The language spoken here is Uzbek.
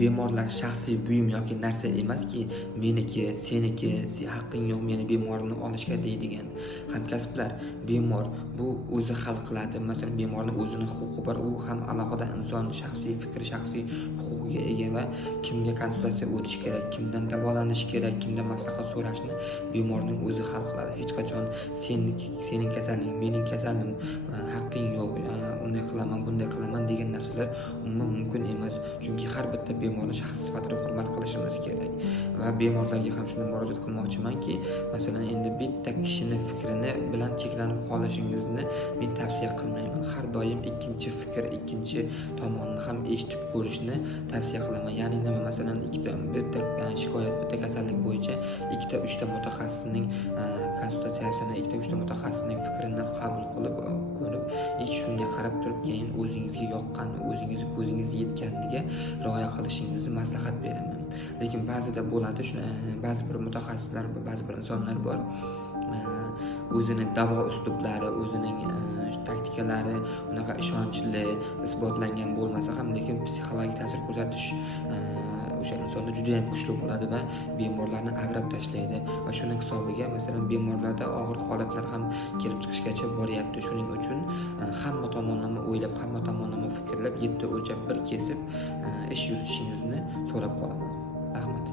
bemorlar shaxsiy buyum yoki narsa emaski, meniki, seniki, haqqing yo'q meni bemorimni olishga deydigan hamkasblar. Bemor bu o'zi hal qiladi. Masalan, bemorning o'zining huquqi bor. U ham alohida inson, shaxsiy fikr, shaxsiy huquqiga ega va kimga konsultatsiya o'tish kerak, kimdan davolanish kerak, kimdan maslahat so'rashni bemorning o'zi hal qiladi. Hech qachon sening kasalling, mening kasalim, haqqing yo'q, unday qilaman, bunday qilaman degan narsalar umuman mumkin emas. Chunki har bitta bemorni shaxs sifatida hurmat qilishimiz kerak. Va bemorlarga ham shuni murojaat qilmoqchimanki, masalan, endi bitta kishini fikrini bilan cheklanib qolishingizni men tavsiya qilmayman. Har doim ikkinchi fikr, ikkinchi tomonni ham eshitib ko'rishni tavsiya qilaman. Ya'ni nima, masalan, bitta shikoyat, bitta kasallik bo'yicha 2-3 ta mutaxassisning konsultatsiyasini, 2-3 ta mutaxassisning fikrini qabul qilib, ko'rib, shunga qarab turib keyin o'zingizga yoqqan, o'zingiz ko'zingiz yetganiga rioya qilishingizni maslahat beraman. Lekin ba'zida bo'ladi, ba'zi bir mutaxassislar, ba'zi bir insonlar bor, o'zini davo uslublari, o'zining taktikalari unaqa ishonchli, isbotlangan bo'lmasa ham, lekin psixologik ta'sir ko'rsatish o'sha insonda juda ham kuchli bo'ladi va bemorlarni avrab tashlaydi va shuning hisobiga masalan bemorlarda og'ir holatlar ham kelib chiqishgacha boryapti. Shuning uchun hamma tomonlama o'ylab, hamma tomonlama fikrlab, 7 o'lchab bir kesib ish yuritishingizni so'rab qolaman. Rahmat.